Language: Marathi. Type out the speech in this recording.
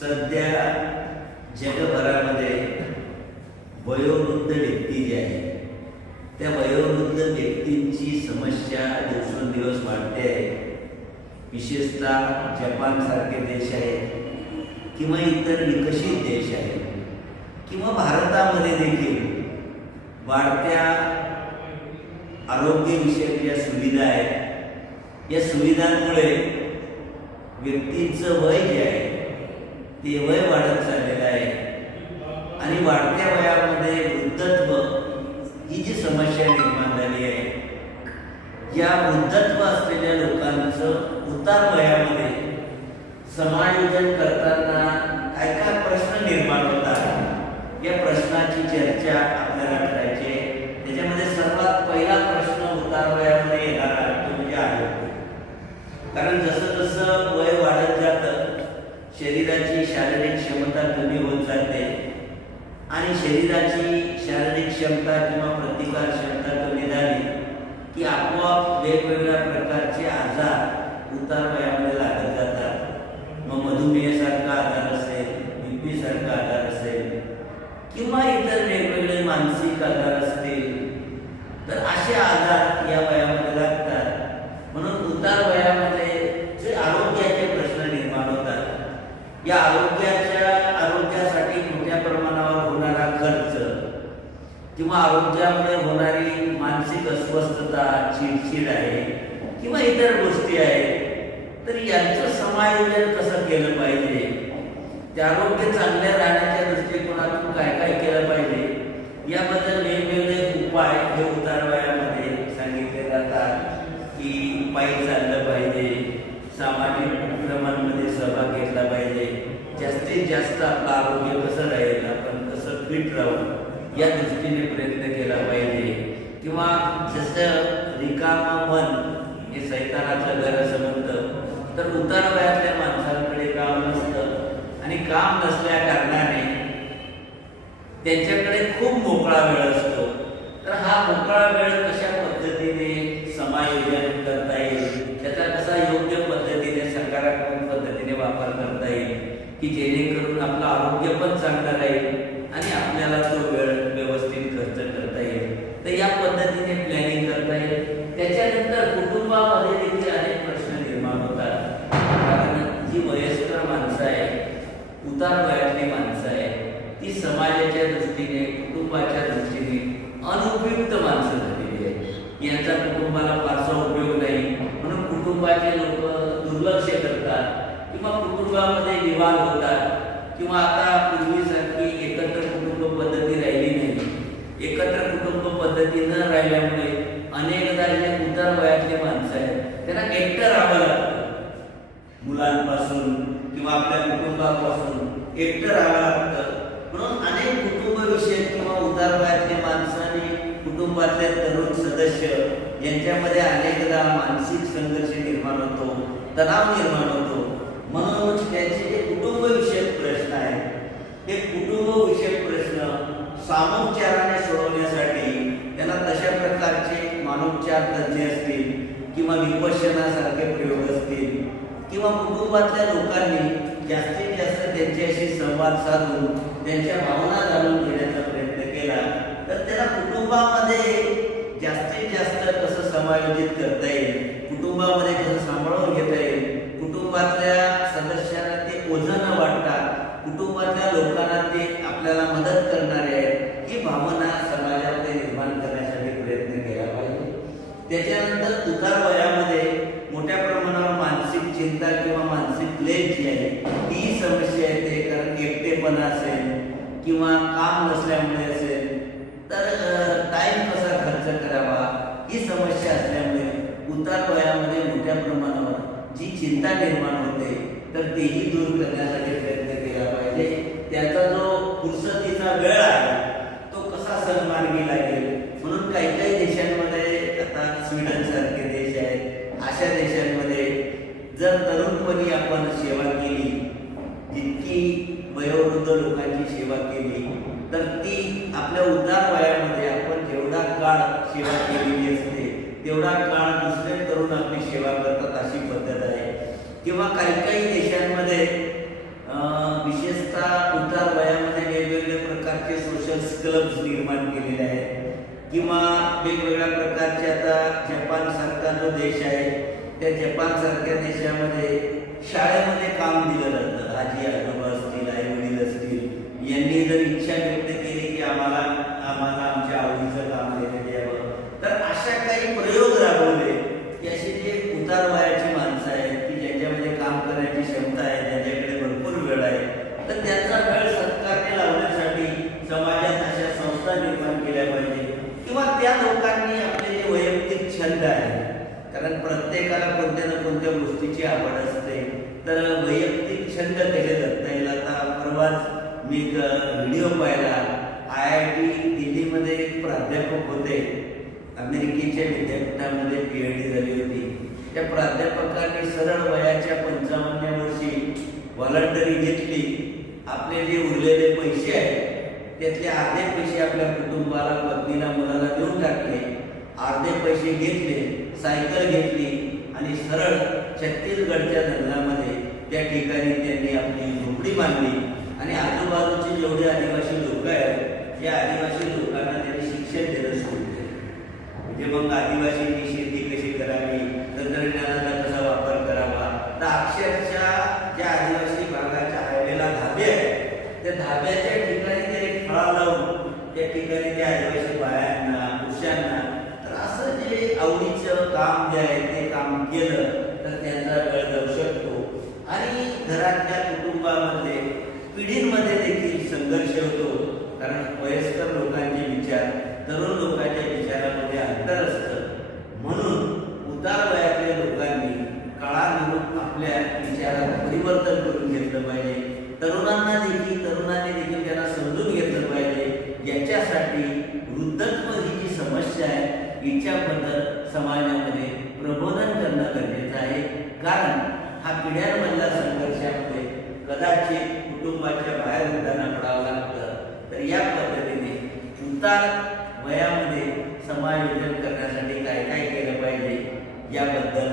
सध्या जगभरामध्ये वयोवृद्ध व्यक्ती जे आहे त्या वयोवृद्ध व्यक्तींची समस्या दिवसेंदिवस वाढते आहे. विशेषतः जपानसारखे देश आहेत किंवा इतर विकसित देश आहेत किंवा भारतामध्ये देखील वाढत्या आरोग्यविषयक ज्या सुविधा आहेत या सुविधांमुळे व्यक्तींचं वय जे आहे ते वय वाढत चाललेलं आहे आणि वाढत्या वयामध्ये वृद्धत्व ही जी समस्या निर्माण झाली आहे या वृद्धत्व असलेल्या लोकांचं उतार वयामध्ये समायोजन करताना काय काय प्रश्न निर्माण होतात या प्रश्नाची चर्चा आपल्याला करायची आहे. त्याच्यामध्ये सर्वात पहिला प्रश्न उतार वयामध्ये येणारा तो म्हणजे आरोग्य. कारण जसं जसं वय वाढत जातं शरीराची शारीरिक क्षमता कमी होत जाते आणि शरीराची शारीरिक क्षमता किंवा प्रतिकार क्षमता कमी झाली की आपोआप वेगवेगळ्या प्रकारचे आजार उतार वयामध्ये लागत जातात. मग मधुमेहासारखा आजार असेल, बीपी सारखा आजार असेल किंवा इतर वेगवेगळे मानसिक आजार असतील तर असे आजार या वयामध्ये लागतात. म्हणून उतार वयामध्ये जे आरोग्याचे प्रश्न निर्माण होतात या आरोग्यासाठी मोठ्या प्रमाणावर होणारा खर्च किंवा आरोग्यामुळे होणारी मानसिक अस्वस्थता, चिडचिड आहे किंवा इतर गोष्टी आहेत तर यांचं समायोजन कसं केलं पाहिजे, ते आरोग्य चांगले राहण्याच्या दृष्टिकोनातून काय काय केलं पाहिजे याबद्दल वेगवेगळे उपाय हे उतार वयामध्ये सांगितले जातात. की पायी चाललं पाहिजे, सामाजिक उपक्रमांमध्ये सहभाग घेतला पाहिजे, जास्तीत जास्त आपलं आरोग्य कसं राहील, आपण कसं फिट राहू या दृष्टीने प्रयत्न केला पाहिजे. किंवा जसं रिकामं मन हे सैतानाचं घर असं म्हणतं तर उतार वयातल्या माणसांकडे काम नसतं आणि काम नसल्या कारणाने त्यांच्याकडे खूप मोकळा वेळ असतो. तर हा मोकळा वेळ कशा पद्धतीने समायोजन करता येईल, त्याचा कसा योग्य पद्धतीने सकारात्मक पद्धतीने वापर करता येईल की जेणेकरून आपलं आरोग्य पण चांगलं राहील आणि आपल्याला तो वेळ व्यवस्थित खर्च करता येईल. तर या पद्धतीने प्लॅनिंग करता येईल. त्याच्यानंतर कुटुंबामध्ये देखील अनेक प्रश्न निर्माण होतात. कारण जी वयस्कर माणसं आहेत, उतार वयातली माणसं आहेत ती समाजाच्या दृष्टीने, कुटुंबाच्या दृष्टीने अनुपयुक्त माणसं झालेली आहेत. यांचा कुटुंबाला फारसा उपयोग नाही म्हणून कुटुंबाचे लोक दुर्लक्ष करतात किंवा कुटुंबामध्ये विवाद होतात किंवा आता पूर्वीसारखी एकत्र कुटुंब पद्धती राहिली नाही. एकत्र कुटुंब पद्धती न राहिल्यामुळे अनेकदा जे उतार वयातले माणसं आहेत त्यांना एकटं राहावं लागतं. मुलांपासून किंवा आपल्या कुटुंबापासून एकटं राहावं लागतं. म्हणून अनेक कुटुंबविषयक किंवा उतार वयातले माणसं आणि कुटुंबातले तरुण सदस्य यांच्यामध्ये अनेकदा मानसिक संघर्ष निर्माण होतो, तणाव निर्माण होतो. म्हणून त्यांचे जे कुटुंबविषयक प्रश्न आहेत ते कुटुंबविषयक प्रश्न सामोपचाराने सोडवण्यासाठी त्यांना तशा प्रकारचे मानोपचार तज्ञ असतील किंवा विपश्यनासारखे प्रयोग असतील किंवा कुटुंबातल्या लोकांनी जास्तीत जास्त त्यांच्याशी संवाद साधून त्यांच्या भावना जाणून घेण्याचा प्रयत्न केला तर त्याला कुटुंबामध्ये जास्तीत जास्त कसं समायोजित करता येईल, कुटुंबामध्ये कसं सांभाळून घेता येईल, कुटुंबातल्या सदस्यांना ते ओझं न वाटता कुटुंबातल्या लोकांना ते आपल्याला मदत करणारे आहेत ही भावना समाजामध्ये निर्माण करण्यासाठी प्रयत्न केला पाहिजे. त्याच्यानंतर उतार वयामध्ये मोठ्या प्रमाणावर मानसिक चिंता किंवा मानसिक क्लेश जी आहे ही समस्या येते. कारण एकटेपणा असेल किंवा काम नसल्यामुळे असेल तर टाइम कसा खर्च करावा ही समस्या असल्यामुळे उतार वयामध्ये मोठ्या प्रमाणावर जी चिंता निर्माण होते तर तेही दूर करण्यासाठी प्रयत्न केला पाहिजे. त्याचा जो फुरसतीचा वेळ आहे तो कसा सन्मार्गी लागेल म्हणून काही काही देशांमध्ये आता स्वीडन सारखे देश आहेत अशा देशांमध्ये जर तरुणपणी आपण सेवा केली, जितकी वयोवृद्ध लोकांची सेवा केली तर ती आपल्या उतार वयामध्ये आपण जेवढा काळ सेवा केलेली असते तेवढा काळ दुसरे तरुण आपली सेवा करतात अशी पद्धत आहे. किंवा काही काही देशांमध्ये क्लब्स निर्माण केलेले आहेत किंवा वेगवेगळ्या प्रकारचे आता जपानसारखा जो देश आहे त्या जपानसारख्या देशामध्ये शाळेमध्ये काम दिलं जातं. आजी आजोबा असतील, आई वडील असतील, यांनी जर इच्छा व्यक्त केली की आम्हाला आमच्या आवडीचं काम देण्यात यावं, तर अशा काही प्रयोग राबवले की अशी जे उतार वयाची माणसं आहेत की ज्यांच्यामध्ये काम करण्याची क्षमता आहे, ज्यांच्याकडे भरपूर वेळ आहे, तर त्यांचा वेळ सत्कारने लावण्यासाठी समाजात अशा संस्था निर्माण केल्या पाहिजे किंवा त्या लोकांनी आपले जे वैयक्तिक छंद आहे, कारण प्रत्येकाला कोणत्या ना कोणत्या गोष्टीची आवड असते, तर वैयक्तिक छंद केले जगता येईल. आता परवाच मी एक व्हिडिओ पाहिला. IIT दिल्लीमध्ये एक प्राध्यापक होते, अमेरिकेच्या विद्यापीठामध्ये PhD झाली होती. त्या प्राध्यापकांनी सरळ वयाच्या 55व्या वर्षी व्हॉलंटरी घेतली. आपले जे उरलेले पैसे आहेत त्यातले अर्धे पैसे आपल्या कुटुंबाला, पत्नीला, मुलाला देऊन टाकले, अर्धे पैसे घेतले, सायकल घेतली आणि सरळ छत्तीसगडच्या जंगलामध्ये त्या ठिकाणी त्यांनी आपली झोपडी बांधली आणि आजूबाजूचे जेवढे आदिवासी लोक आहेत या आदिवासी लोकांना त्यांनी शिक्षण देणं सुरू केलं. म्हणजे मग आदिवासींनी शेती कशी करावी, तंत्रज्ञानाचा कसा वापर करावा, तर अक्षरशः ज्या आदिवासी भागाच्या हायवेला धाबे आहेत त्या धाब्याच्या ठिकाणी ते एक फळा लावून त्या ठिकाणी त्या आदिवासी बायांना, पुरुषांना, तर असं जे आवडीचं काम जे आहे ते काम केलं तर त्यांचा वेळ जाऊ शकतो. आणि घरातल्या कुटुंबामध्ये पिढींमध्ये देखील संघर्ष होतो, कारण वयस्कर लोकांचे विचार तरुण लोकांच्या विचारामध्ये अंतर असतं. म्हणून उतार वयातल्या लोकांनी काळानुरूप आपल्या विचारात परिवर्तन करून घेतलं पाहिजे. तरुणांनी देखील त्यांना समजून घेतलं पाहिजे. याच्यासाठी वृद्धत्व ही जी समस्या आहे हिच्याबद्दल समाजामध्ये प्रबोधन करणं गरजेचं आहे. कारण हा पिढ्यांमधल्या संघर्षामध्ये कदाचित कुटुंबाच्या बाहेर उद्याना पडावं लागतं. तर या पद्धतीने उतार वयामध्ये समायोजन करण्यासाठी काय काय केलं पाहिजे याबद्दल